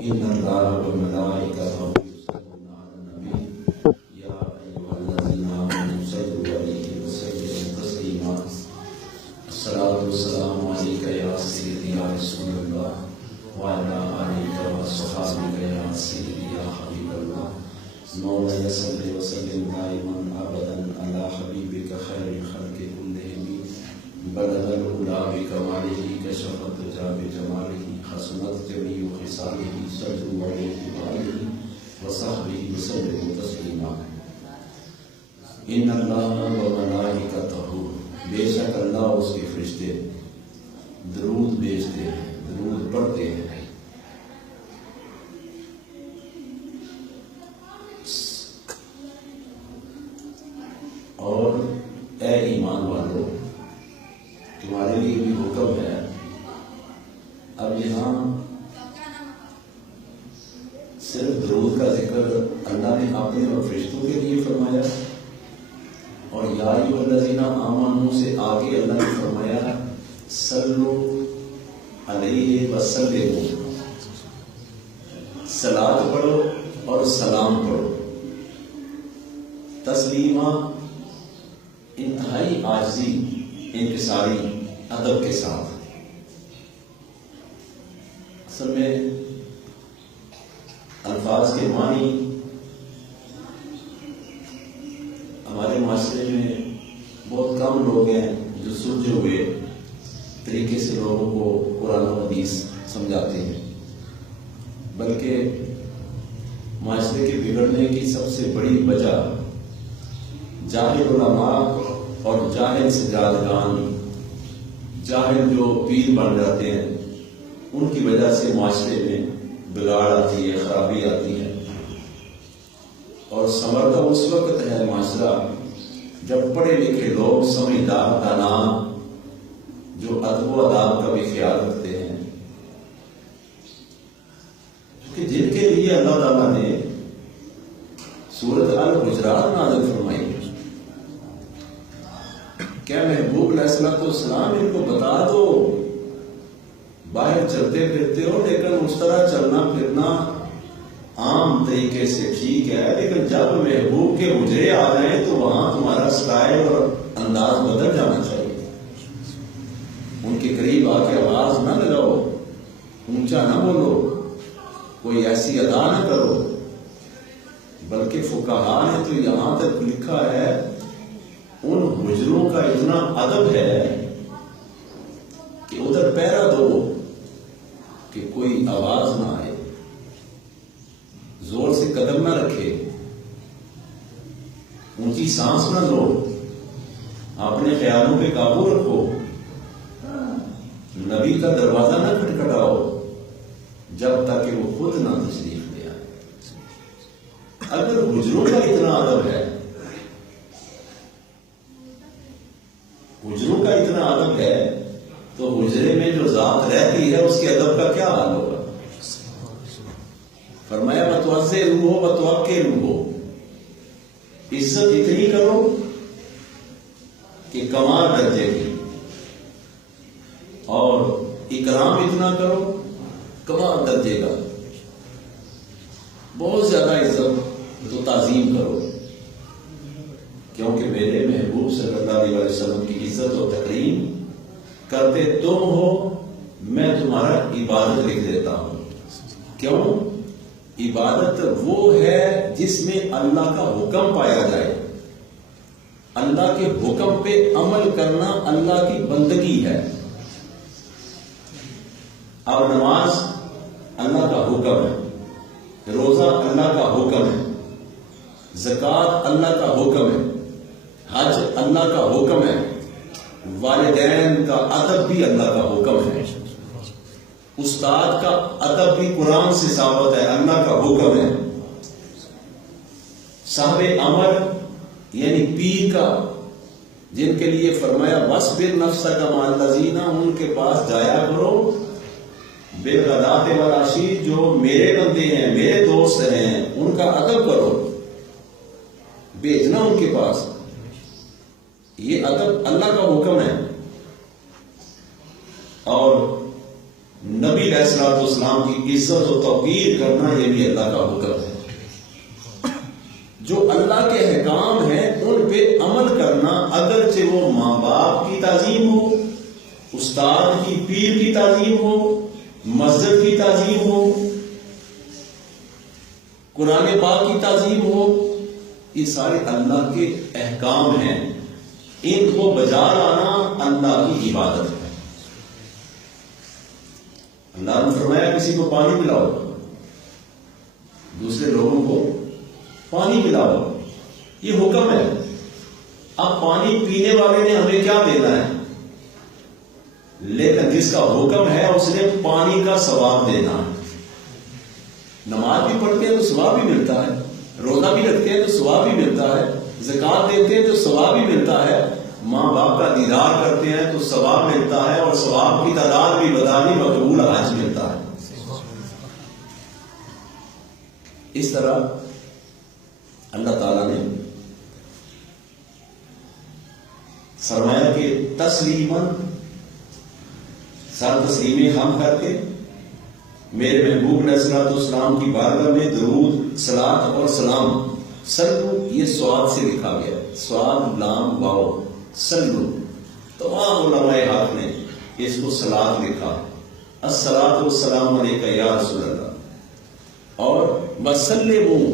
إن الله وملائكته يصلون على النبي يا أيها الذين آمنوا صلوا عليه وسلموا تسليما. الصلاة والسلام عليك يا سيدي يا رسول الله وعلى آلك وصحبك يا سيدي يا حبيب الله. مولاي صل وسلم دائما أبدا على حبيبك خير الخلق كلهم بلغ الأولى بكماله كشف الدجى بجماله حسنت جميع خصاله صلوا عليه وآله وصحبه وسلموا تسليما. ان اللہ وملائکتہ، بے شک اللہ اور اس کے فرشتے درود بھیجتے ہیں، درود پڑھتے ہیں. اور اے ایمان والو، تمہارے لیے بھی حکم ہے. اب یہاں صرف درود کا ذکر اللہ نے اپنے اور فرشتوں کے لیے فرمایا، اور یا ایھا الذین آمنوا سے آگے اللہ نے فرمایا صلو علیہ وسلموا، صلاۃ پڑھو اور سلام پڑھو. تسلیمہ انتہائی عاجزی، انکساری، ادب کے ساتھ. اصل میں الفاظ کے معنی ہمارے معاشرے میں بہت کم لوگ ہیں جو سلجھے ہوئے طریقے سے لوگوں کو قرآن و حدیث سمجھاتے ہیں، بلکہ معاشرے کے بگڑنے کی سب سے بڑی وجہ جاہل علماء اور جاہل سجادگان، جاہل جو پیر بن جاتے ہیں، ان کی وجہ سے معاشرے میں بگاڑ آتی ہے، خرابی آتی ہے. اور سنورتا اس وقت ہے معاشرہ جب پڑھے لکھے لوگ، سمجھدار دانا، جو ادب و آداب کا بھی خیال رکھتے ہیں، کہ جن کے لیے اللہ تعالیٰ نے سورۃ الحجرات نازل فرمائی. کیا محبوب علیہ السلام ان کو بتا دو، باہر چلتے پھرتے ہو لیکن اس طرح چلنا پھرنا عام طریقے سے ٹھیک ہے، لیکن جب محبوب کے حجرے آ جائیں تو وہاں تمہارا سٹائل اور انداز بدل جانا چاہیے. ان کے قریب آ کے آواز نہ لگاؤ، اونچا نہ بولو، کوئی ایسی ادا نہ کرو. بلکہ فقہاء نے تو یہاں تک لکھا ہے ان حجروں کا اتنا ادب ہے کہ ادھر پہرا دو کہ کوئی آواز نہ آئے، زور سے قدم نہ رکھے، اونچی سانس نہ لو، اپنے خیالوں پہ قابو رکھو، نبی کا دروازہ نہ کھٹکھٹاؤ جب تک کہ وہ خود نہ تشریف لے آئے. اگر حجروں کا اتنا ادب ہے، حجروں کا اتنا ادب ہے، تو حجرے میں جو ذات رہتی ہے اس کے ادب کا کیا حال ہوگا. فرمایا وتوزعوا وتوکلوا، عزت اتنی کرو کہ کمال درجے کی، اور اکرام اتنا کرو کمال درجے کا. بہت زیادہ عزت تو تعظیم کرو، کیونکہ میرے محبوب صلی اللہ علیہ وسلم کی عزت و تکریم کرتے تم ہو، میں تمہارا عبادت لکھ دیتا ہوں. کیوں؟ عبادت وہ ہے جس میں اللہ کا حکم پایا جائے. اللہ کے حکم پہ عمل کرنا اللہ کی بندگی ہے. اب نماز اللہ کا حکم ہے، روزہ اللہ کا حکم ہے، زکوٰۃ اللہ کا حکم ہے، حج اللہ کا حکم ہے، والدین کا ادب بھی اللہ کا حکم ہے، استاد کا ادب بھی قرآن سے ثابت ہے، اللہ کا حکم ہے. صاحب امر یعنی پیر کا، جن کے لیے فرمایا وَاصْبِرْ نَفْسَكَ مَعَ الَّذِينَ، ان کے پاس جایا کرو بِالْغَدَاةِ وَالْعَشِيِّ، جو میرے بندے ہیں، میرے دوست ہیں، ان کا ادب کرو، بھیجنا ان کے پاس. یہ ادب اللہ کا حکم ہے. اور نبی علیہ الصلوۃ والسلام کی عزت و توقیر کرنا یہ بھی اللہ کا حکم ہے. جو اللہ کے احکام ہیں ان پہ عمل کرنا، اگرچہ وہ ماں باپ کی تعظیم ہو، استاد کی پیر کی تعظیم ہو، مسجد کی تعظیم ہو، قرآن پاک کی تعظیم ہو، یہ سارے اللہ کے احکام ہیں. ان کو بجا لانا اللہ کی عبادت ہے. اللہ نے فرمایا کسی کو پانی پلاؤ، دوسرے لوگوں کو پانی پلاؤ، یہ حکم ہے. اب پانی پینے والے نے ہمیں کیا دینا ہے؟ لیکن جس کا حکم ہے اس نے پانی کا ثواب دینا ہے. نماز بھی پڑھتے ہیں تو ثواب بھی ملتا ہے، روزہ بھی رکھتے ہیں تو ثواب بھی ملتا ہے، زکوٰۃ دیتے ہیں تو ثواب بھی ملتا ہے، ماں باپ کا دیدار کرتے ہیں تو ثواب ملتا ہے، اور ثواب کی تعداد بھی بدانی مقبول حج ملتا ہے. اس طرح اللہ تعالیٰ نے فرمایا کہ تسلیماً، سر تسلیمیں ہم کر کے میرے محبوب علیہ الصلوۃ والسلام کی بارگاہ میں درود، صلاۃ اور سلام. سلو یہ سواد سے لکھا گیا، سواد لام واو، سلو. تمام علماء حق نے اس کو صلاۃ لکھا، الصلاۃ والسلام علیک یا رسول اللہ، اور وسلموا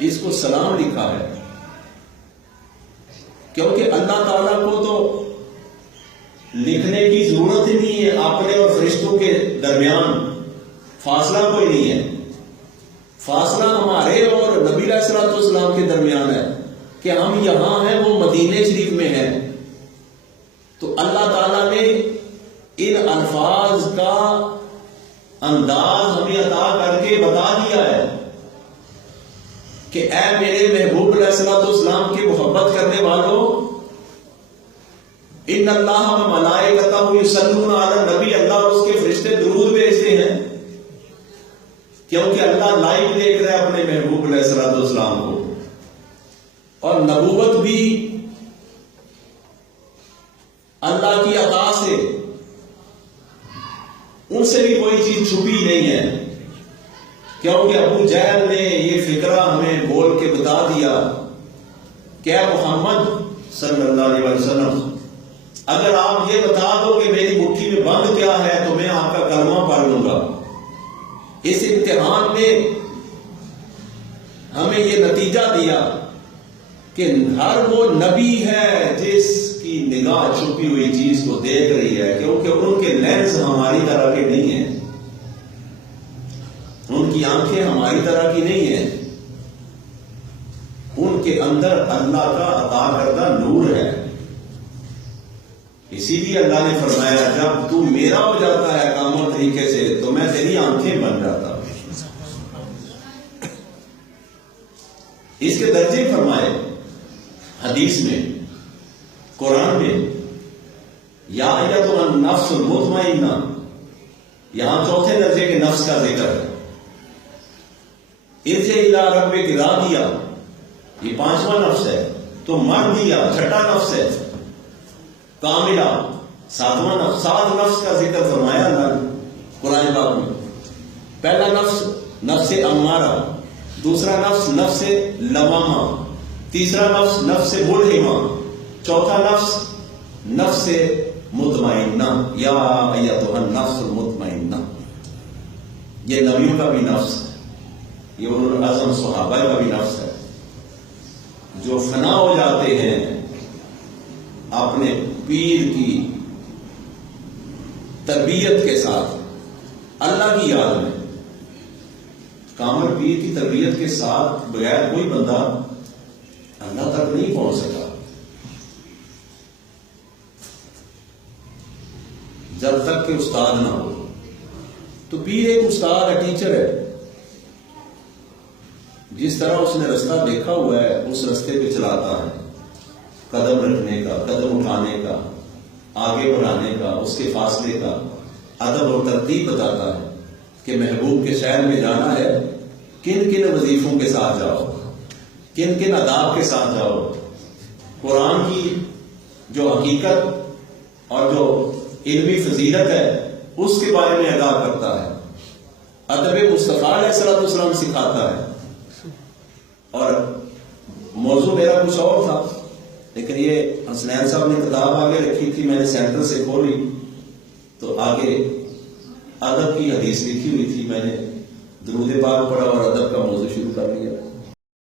اس کو سلام لکھا ہے، کیونکہ اللہ تعالیٰ کو تو لکھنے کی ضرورت ہی نہیں ہے. اپنے اور فرشتوں کے درمیان فاصلہ کوئی نہیں ہے. فاصلہ ہمارے اور نبی علیہ الصلوۃ والسلام کے درمیان ہے کہ ہم یہاں ہیں، وہ مدینہ شریف میں ہیں. تو اللہ تعالیٰ نے ان الفاظ کا انداز ہمیں عطا کر کے بتا دیا ہے کہ اے میرے محبوب علیہ الصلوۃ والسلام کی محبت کرنے والوں، ان اللہ و ملائکتہ یصلون علی النبی، اللہ اور اس کے فرشتے درود بھیجتے ہیں، کیونکہ اللہ لائیو دیکھ رہا ہے اپنے محبوب علیہ الصلوۃ والسلام کو. اور نبوت بھی اللہ کی عطا سے، ان سے بھی کوئی چیز چھپی نہیں ہے، کیونکہ ابو جہل نے یہ فکرہ ہمیں بول کے بتا دیا کہ اے محمد صلی اللہ علیہ وسلم، اگر آپ یہ بتا دو کہ میری مٹھی میں بند کیا ہے تو میں آپ کا کلمہ پڑھ لوں گا. اس امتحان نے ہمیں یہ نتیجہ دیا کہ ہر وہ نبی ہے جس کی نگاہ چھپی ہوئی چیز کو دیکھ رہی ہے، کیونکہ ان کے لینس ہماری طرح کے نہیں ہیں، ان کی آنکھیں ہماری طرح کی نہیں ہیں، ان کے اندر اللہ کا عطا کردہ نور ہے. اسی لیے اللہ نے فرمایا جب تو میرا ہو جاتا ہے کامل طریقے سے تو میں تیری آنکھیں بن جاتا ہوں. اس کے درجے فرمائے حدیث میں، قرآن میں، یا ایتھا النفس المطمئنہ، یہاں چوتھے درجے کے نفس کا ذکر ہے. ارجع الی ربک راضیہ، یہ پانچواں نفس ہے. تو مرضیہ چھٹا نفس ہے. کاملہ ساتواں نفس. 7 نفس کا ذکر فرمایا اللہ نے قرآن پاک میں. پہلا نفس نفس امارہ، دوسرا نفس نفس لوامہ، تیسرا نفس نفس ملہمہ، چوتھا نفس نفس مطمئنہ. یا ایتھا النفس المطمئنہ، یہ نبیوں کا بھی نفس ہے، یہ اولو العزم صحابہ کا بھی نفس ہے، جو فنا ہو جاتے ہیں اپنے پیر کی تربیت کے ساتھ، اللہ کی یاد میں. کامل پیر کی تربیت کے ساتھ بغیر کوئی بندہ اللہ تک نہیں پہنچ سکا. جب تک کہ استاد نہ ہو. تو پیر ایک استاد ہے، ٹیچر ہے. جس طرح اس نے رستہ دیکھا ہوا ہے اس رستے پہ چلاتا ہے، قدم رکھنے کا، قدم اٹھانے کا، آگے بڑھانے کا، اس کے فاصلے کا ادب اور ترتیب بتاتا ہے کہ محبوب کے شہر میں جانا ہے، کن کن وظیفوں کے ساتھ جاؤ، کن کن آداب کے ساتھ جاؤ. قرآن کی جو حقیقت اور جو علمی فضیلت ہے اس کے بارے میں ادا کرتا ہے، ادب مصطفیٰ علیہ السلام سکھاتا ہے۔ اور موضوع میرا کچھ اور تھا، لیکن یہ حسنین صاحب نے کتاب آگے رکھی تھی، میں نے سینٹر سے کھولی تو آگے ادب کی حدیث لکھی ہوئی تھی، میں نے درود پاک پڑھا اور ادب کا موضوع شروع کر دیا۔